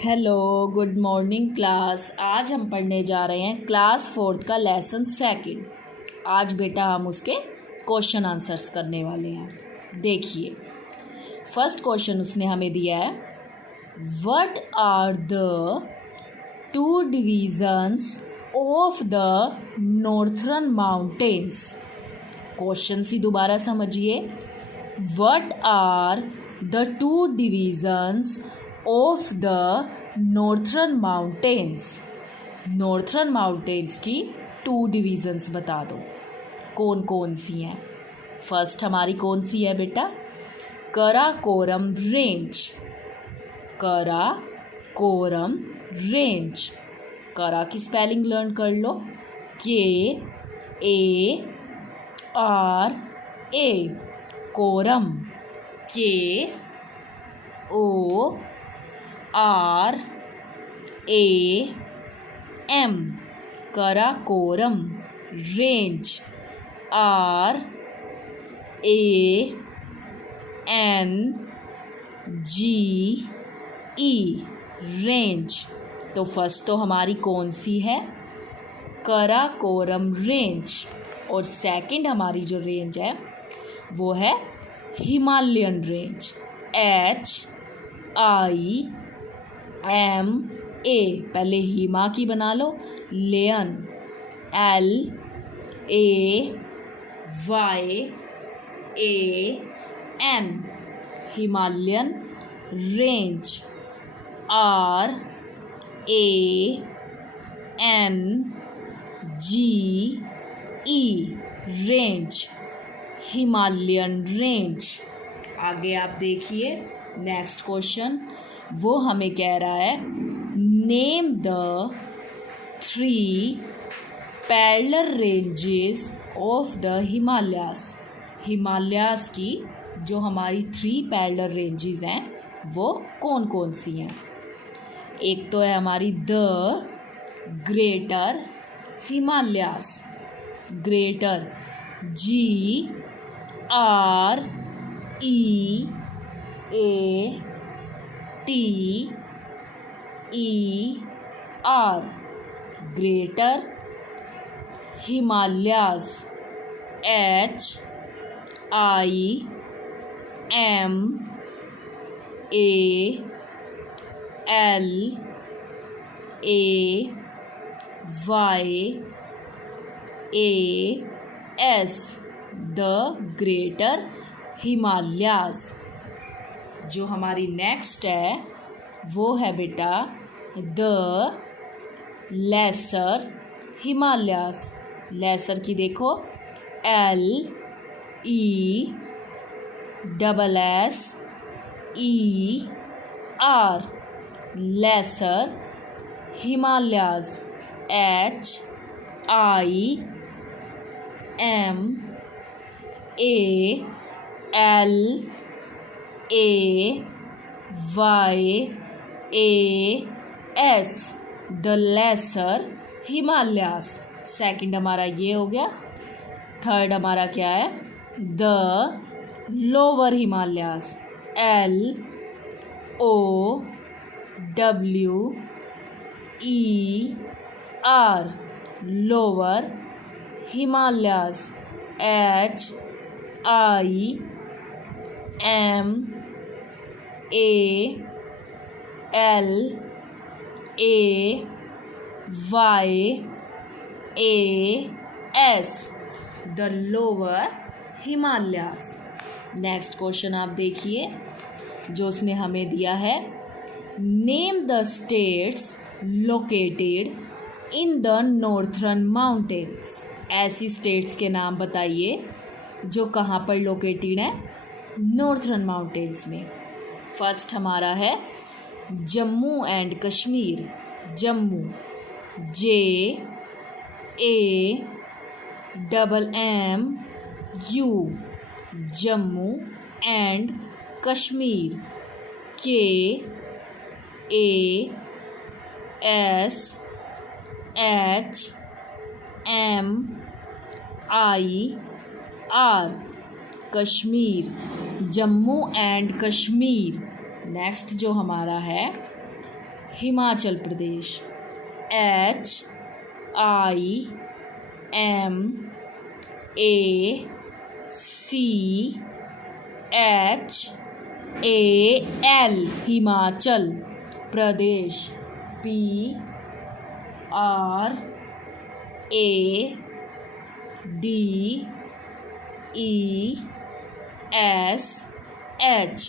Hello, good morning class. आज हम पढ़ने जा रहे हैं क्लास 4th का लेसन सेकंड। आज बेटा हम उसके क्वेश्चन आंसर्स करने वाले हैं। देखिए, फर्स्ट क्वेश्चन उसने हमें दिया है, what are the two divisions of the northern mountains. Question C दोबारा समझिए, what are the two divisions of the northern mountains. Northern mountains की टू डिवीजन्स बता दो, कौन कौन सी हैं। फर्स्ट हमारी कौन सी है बेटा, कराकोरम रेंज। कराकोरम रेंज, करा की स्पेलिंग लर्न कर लो, KARA। Koram, KORAM। Karakoram range, RANGE range. तो फर्स्ट तो हमारी कौन सी है, कराकोरम रेंज। और सेकंड हमारी जो रेंज है वो है हिमालयन रेंज, HIMA। पहले हिमा की बना लो, लेयन, LAYAN। Himalayan range, RANGE range, Himalayan range. आगे आप देखिए नेक्स्ट क्वेश्चन, वो हमें कह रहा है, name the 3 parallel ranges of the Himalayas. Himalayas की जो हमारी 3 पैरेलल रेंजेस हैं वो कौन कौन सी हैं। एक तो है हमारी the greater Himalayas, greater GREATER, greater Himalayas, HIMALAYAS, the greater Himalayas. जो हमारी नेक्स्ट है वो है बेटा द लेसर हिमालयास। लेसर की देखो, LESSER, lesser Himalayas, HIMALAYAS, the lesser Himalayas. Second हमारा ये हो गया। थर्ड हमारा क्या है, the lower Himalayas, LOWER, lower Himalayas, HIMALAYAS, the lower Himalayas. Next question आप देखिए, जो उसने हमें दिया है, name the states located in the northern mountains. ऐसी स्टेट्स के नाम बताइए जो कहाँ पर लोकेटेड है, नॉर्थर्न माउंटेन्स में। फर्स्ट हमारा है Jammu and Kashmir, Jammu, JAMMU, Jammu and Kashmir, KASHMIR, Kashmir, Jammu and Kashmir. Next जो हमारा है हिमाचल प्रदेश। HIMACHAL हिमाचल प्रदेश। PRADESH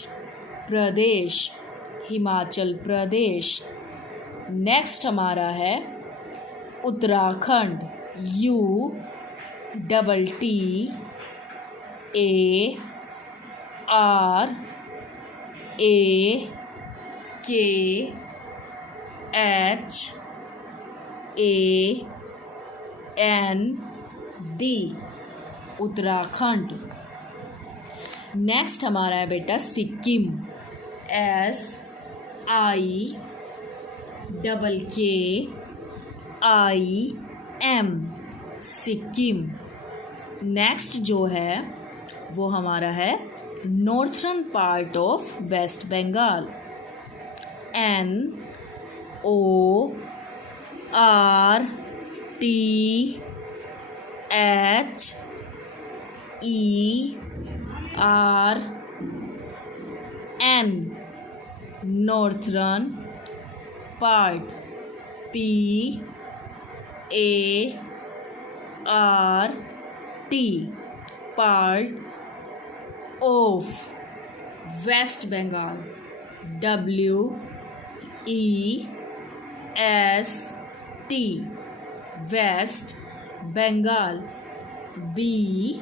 प्रदेश, हिमाचल प्रदेश। नेक्स्ट हमारा है उत्तराखंड। UTRAKHAND उत्तराखंड। नेक्स्ट हमारा है बेटा सिक्किम। SIKKIM सिक्किम। नेक्स्ट जो है वो हमारा है northern part of West Bengal. NORTHERN northern part. PART part of West Bengal. WEST West Bengal. BENGAL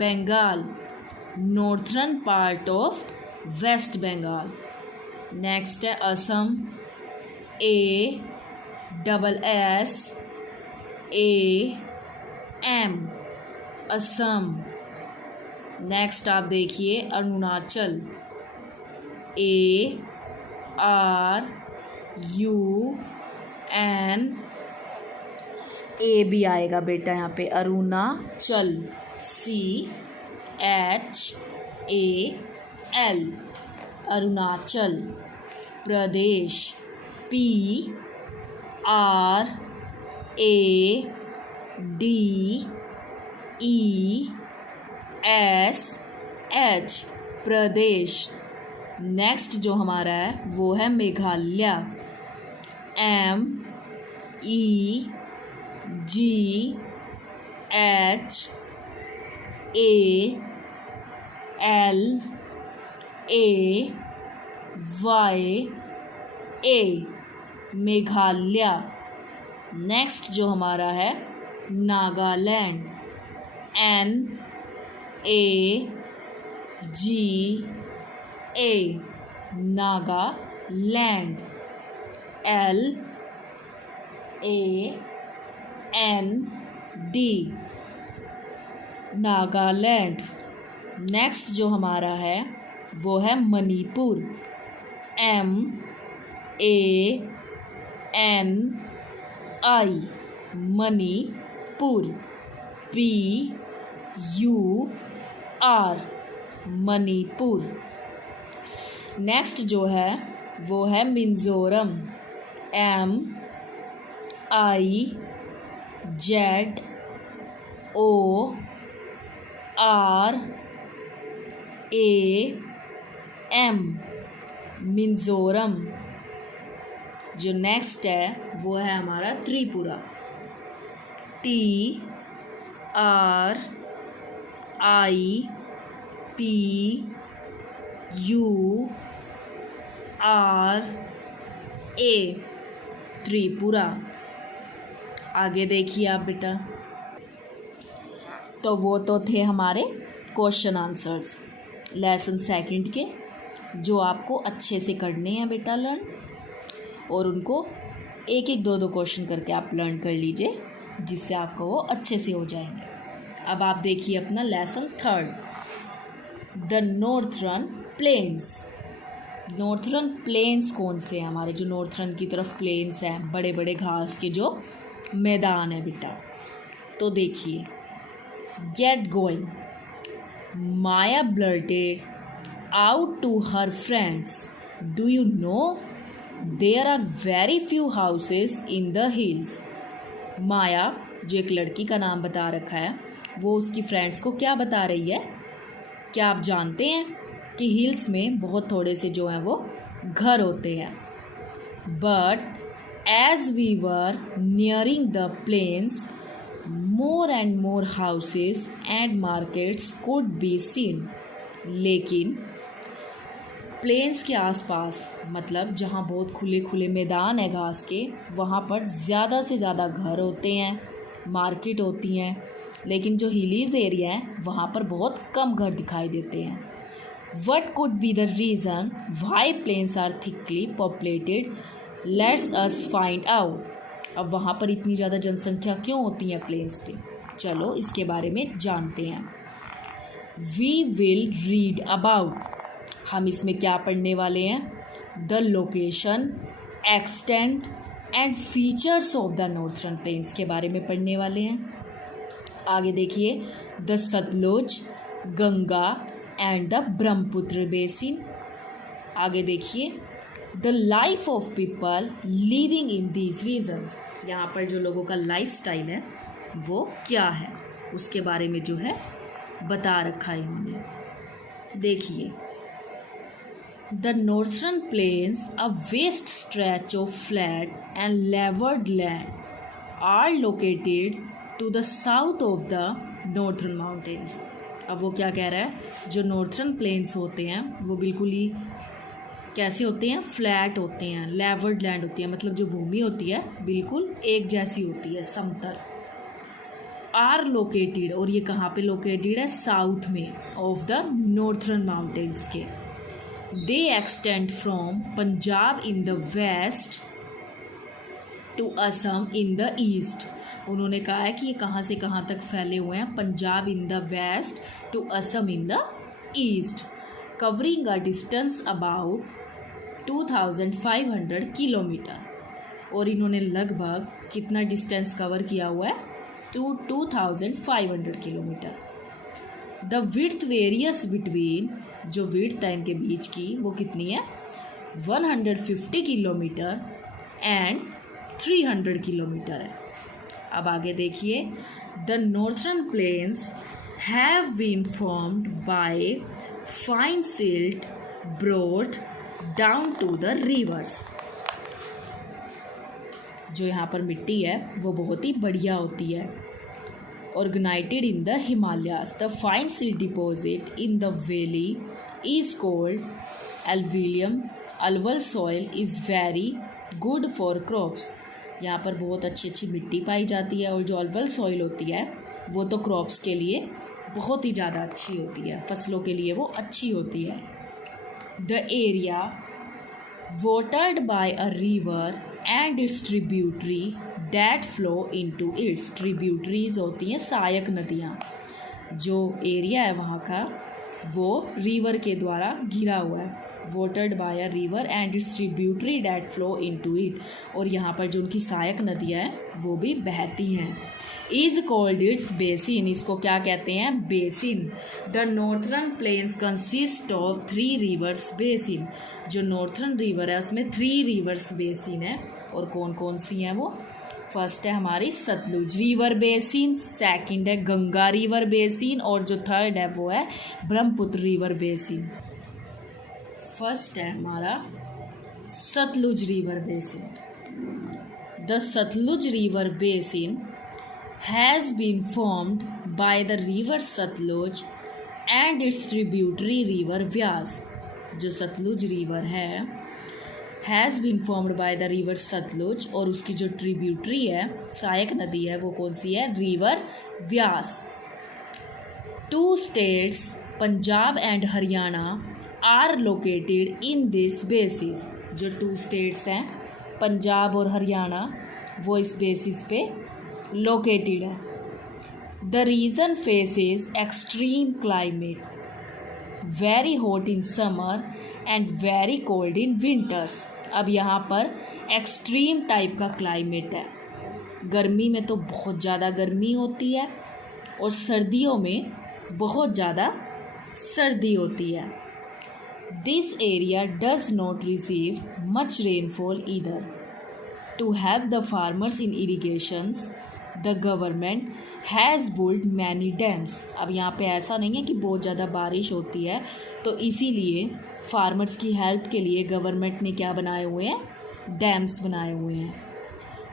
Bengal, northern part of West Bengal. Next है असम। ASSAM असम। नेक्स्ट आप देखिए अरुणाचल। ARUN ए भी आएगा बेटा यहाँ पे, अरुणाचल। CHAL अरुणाचल प्रदेश। PRADESH प्रदेश। नेक्स्ट जो हमारा है वो है मेघालय। MEGHALAYA मेघालय। नेक्स्ट जो हमारा है Nagaland. NAGA Nagaland. LAND Nagaland. Next जो हमारा है वो है Manipur. MANI Manipur. PUR Manipur. Next जो है वो है मिज़ोरम। MIZORAM मिज़ोरम। जो नेक्स्ट है वो है हमारा त्रिपुरा। TRIPURA त्रिपुरा। आगे देखिए आप बेटा। तो वो तो थे हमारे क्वेश्चन आंसर्स लेसन सेकंड के, जो आपको अच्छे से करने हैं बेटा लर्न, और उनको एक एक दो क्वेश्चन करके आप लर्न कर लीजिए, जिससे आपको वो अच्छे से हो जाएंगे। अब आप देखिए अपना lesson third, the northern plains. Northern plains कौन से हैं हमारे? जो नॉर्थर्न की तरफ प्लेन्स हैं, बड़े बड़े घास के जो मैदान है बेटा। तो देखिए get going, Maya blurted out to her friends, do you know there are very few houses in the hills. माया, जो एक लड़की का नाम बता रखा है, वो उसकी फ्रेंड्स को क्या बता रही है? क्या आप जानते हैं कि हिल्स में बहुत थोड़े से जो हैं वो घर होते हैं. But as we were nearing the plains, more and more houses and markets could be seen. लेकिन प्लेन्स के आसपास, मतलब जहाँ बहुत खुले खुले मैदान है घास के, वहाँ पर ज़्यादा से ज़्यादा घर होते हैं, मार्केट होती हैं. लेकिन जो हिलीज एरिया है वहाँ पर बहुत कम घर दिखाई देते हैं. What could be the reason why plains are thickly populated? Let's us find out. अब वहाँ पर इतनी ज़्यादा जनसंख्या क्यों होती है प्लेन्स पे? चलो इसके बारे में जानते हैं. वी विल रीड अबाउट, हम इसमें क्या पढ़ने वाले हैं? The location, extent and features of the northern plains के बारे में पढ़ने वाले हैं. आगे देखिए, the Sutlej, Ganga and the Brahmaputra basin. आगे देखिए, the life of people living in this region, यहाँ पर जो लोगों का लाइफ स्टाइल है वो क्या है उसके बारे में जो है बता रखा है इन्होंने. देखिए, the northern plains, a vast stretch of flat and levelled land, are located to the south of the northern mountains. अब वो क्या कह रहा है? जो नॉर्थर्न प्लेन्स होते हैं वो बिल्कुल ही कैसे होते हैं? फ्लैट होते हैं, लेवर्ड लैंड होती है, मतलब जो भूमि होती है बिल्कुल एक जैसी होती है, समतल. आर लोकेटेड, और ये कहाँ पे लोकेटेड है? साउथ में ऑफ द नॉर्थर्न माउंटेन्स के. They extend from Punjab in the west to Assam in the east. उन्होंने कहा है कि ये कहाँ से कहाँ तक फैले हुए हैं? Punjab in the west to Assam in the east, covering a distance about 2500 kilometres. और इन्होंने लगभग कितना डिस्टेंस कवर किया हुआ है? 2500 kilometre. The width various between, जो विड्थ है इनके बीच की वो कितनी है? 150 किलोमीटर एंड 300 किलोमीटर है. अब आगे देखिए, the northern plains have been formed by fine silt brought down to the rivers. जो यहाँ पर मिट्टी है वो बहुत ही बढ़िया होती है. Originated in the Himalayas, the fine silt deposit in the valley is called alluvium. Alluvial soil is very good for crops. यहाँ पर बहुत अच्छी अच्छी मिट्टी पाई जाती है, और जो अल्वल सॉइल होती है वो तो क्रॉप्स के लिए बहुत ही ज़्यादा अच्छी होती है, फसलों के लिए वो अच्छी होती है. The area watered by a river and its tributary that flow into its. Tributaries होती हैं सहायक नदियाँ. जो एरिया है वहाँ का वो रिवर के द्वारा घिरा हुआ है. Watered by a river and its tributary that flow into it, और यहाँ पर जो उनकी सहायक नदियाँ हैं वो भी बहती हैं. इज कॉल्ड इट्स बेसिन, इसको क्या कहते हैं? Basin. The northern plains consist of 3 rivers basin. जो नॉर्थर्न रिवर है उसमें 3 रिवर्स बेसिन है. और कौन कौन सी हैं वो? फर्स्ट है हमारी सतलुज रिवर बेसिन, सेकंड है गंगा रिवर बेसिन, और जो थर्ड है वो है ब्रह्मपुत्र रिवर बेसिन. फर्स्ट है हमारा Sutlej river basin. The Sutlej river basin has been formed by the river Satluj and its tributary river Vyas. जो सतलुज रिवर है has been formed by the river Sutlej, और उसकी जो ट्रिब्यूटरी है सहायक नदी है वो कौन सी है? River Vyas. 2 states Punjab and Haryana are located in this basis. जो 2 स्टेट्स हैं पंजाब और हरियाणा वो इस बेसिस पे लोकेटेड है. The region faces extreme climate, very hot in summer and very cold in winters. अब यहाँ पर एक्सट्रीम टाइप का क्लाइमेट है. गर्मी में तो बहुत ज़्यादा गर्मी होती है और सर्दियों में बहुत ज़्यादा सर्दी होती है। This area does not receive much rainfall either. To help the farmers in irrigations the government has built many dams. अब यहाँ पे ऐसा नहीं है कि बहुत ज़्यादा बारिश होती है तो इसीलिए फार्मर्स की हेल्प के लिए गवर्नमेंट ने क्या बनाए हुए हैं, डैम्स बनाए हुए हैं।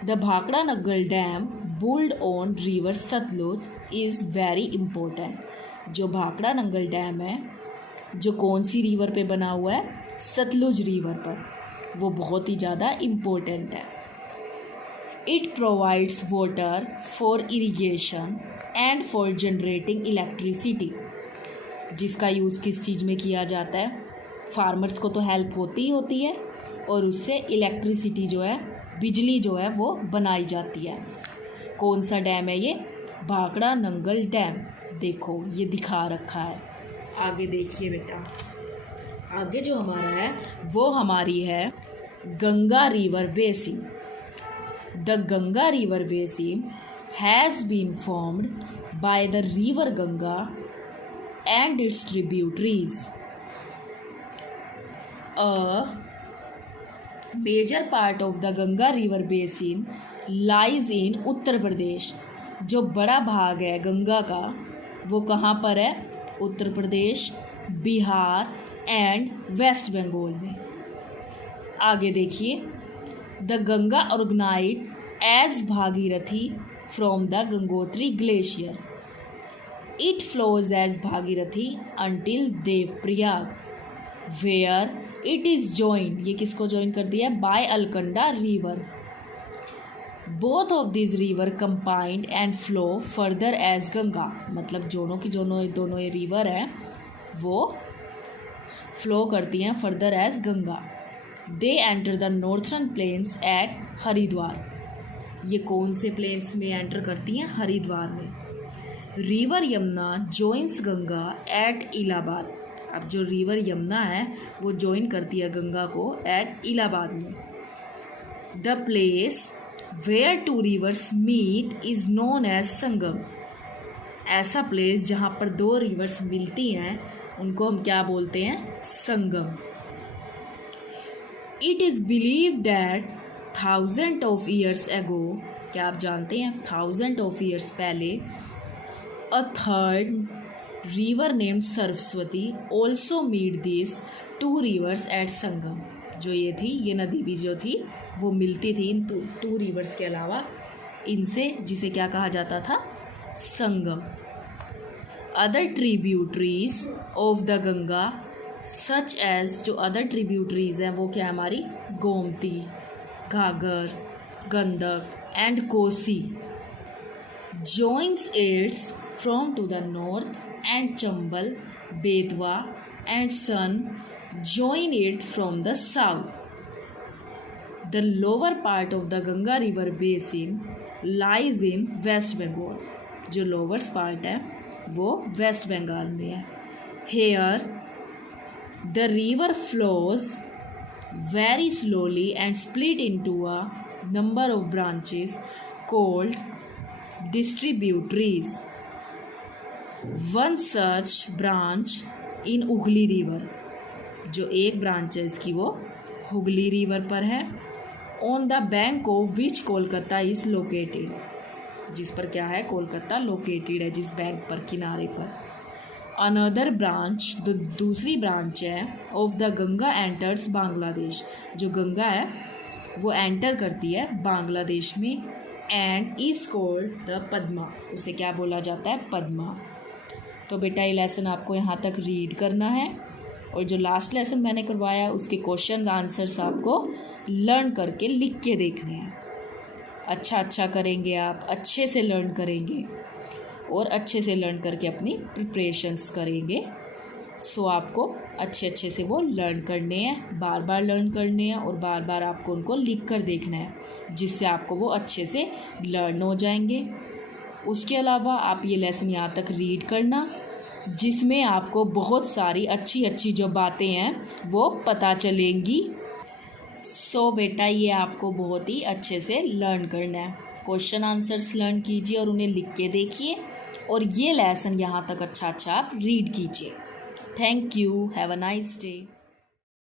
The Bhakra Nangal dam built on river Sutlej is very important. जो भाखड़ा नंगल डैम है जो कौन सी रिवर पे बना हुआ है, सतलुज रिवर पर, वो बहुत ही ज़्यादा इम्पोर्टेंट है। It provides water for irrigation and for generating electricity. जिसका यूज़ किस चीज़ में किया जाता है, फार्मर्स को तो हेल्प होती ही होती है और उससे इलेक्ट्रिसिटी जो है, बिजली जो है वो बनाई जाती है। कौन सा डैम है ये, भाखड़ा नंगल डैम। देखो ये दिखा रखा है, आगे देखिए बेटा। आगे जो हमारा है वो हमारी है Ganga river basin. The Ganga river basin has been formed by the river Ganga and its tributaries. A major part of the Ganga river basin lies in Uttar Pradesh. जो बड़ा भाग है गंगा का वो कहाँ पर है, उत्तर प्रदेश, बिहार एंड वेस्ट बंगाल में। आगे देखिए, the Ganga originates as Bhagirathi from the Gangotri glacier. It flows as Bhagirathi until Devprayag, where it is joined, ये किसको join कर दिया, by Alkanda river. Both of these river combined and flow further as Ganga। मतलब दोनों ये river है वो flow करती हैं further as Ganga. They enter the northern plains at Haridwar. ये कौन से plains में enter करती हैं, हरिद्वार में। River Yamuna joins Ganga at Allahabad. अब जो रिवर यमुना है वो जॉइन करती है गंगा को एट इलाहाबाद में। The place where two rivers meet is known as Sangam. ऐसा प्लेस जहाँ पर दो रिवर्स मिलती हैं उनको हम क्या बोलते हैं, Sangam. It is believe that 1000 of years ago, क्या आप जानते हैं 1000 ऑफ ईयर्स पहले, a third river named Saraswati also meet these two rivers at Sangam. जो ये नदी भी जो थी वो मिलती थी इन टू रिवर्स के अलावा इनसे, जिसे क्या कहा जाता था, Sangam. Other tributaries of the Ganga such as, जो अदर ट्रिब्यूटरीज हैं वो क्या है हमारी, Gomti, Ghaghara, Gandak and Kosi. joins its from to the north and Chambal, Betwa and Son join it from the south. The lower part of the Ganga river basin lies in West Bengal। जो lower part है वो West Bengal में है। Here the river flows very slowly and split into a number of branches called distributaries। One such branch in Hooghly river, जो एक branch है इसकी वो हुगली रिवर पर है। On the bank of which Kolkata is located, जिस पर क्या है, कोलकाता लोकेटेड है, जिस बैंक पर, किनारे पर। अनदर ब्रांच, दूसरी ब्रांच है of the Ganga enters Bangladesh. जो गंगा है वो एंटर करती है बांग्लादेश में। And is called the Padma, उसे क्या बोला जाता है, पद्मा। तो बेटा ये लेसन आपको यहाँ तक रीड करना है और जो लास्ट लेसन मैंने करवाया उसके क्वेश्चन आंसर्स आपको लर्न करके लिख के देखने हैं। अच्छा करेंगे आप, अच्छे से लर्न करेंगे और अच्छे से लर्न करके अपनी प्रिपरेशंस करेंगे। सो आपको अच्छे से वो लर्न करने हैं, बार बार लर्न करने हैं और बार बार आपको उनको लिख कर देखना है, जिससे आपको वो अच्छे से लर्न हो जाएंगे। उसके अलावा आप ये लेसन यहाँ तक रीड करना, जिसमें आपको बहुत सारी अच्छी जो बातें हैं वो पता चलेंगी। सो बेटा ये आपको बहुत ही अच्छे से लर्न करना है। क्वेश्चन आंसर्स लर्न कीजिए और उन्हें लिख के देखिए और ये लेसन यहाँ तक अच्छा आप रीड कीजिए। Thank you, have a nice day.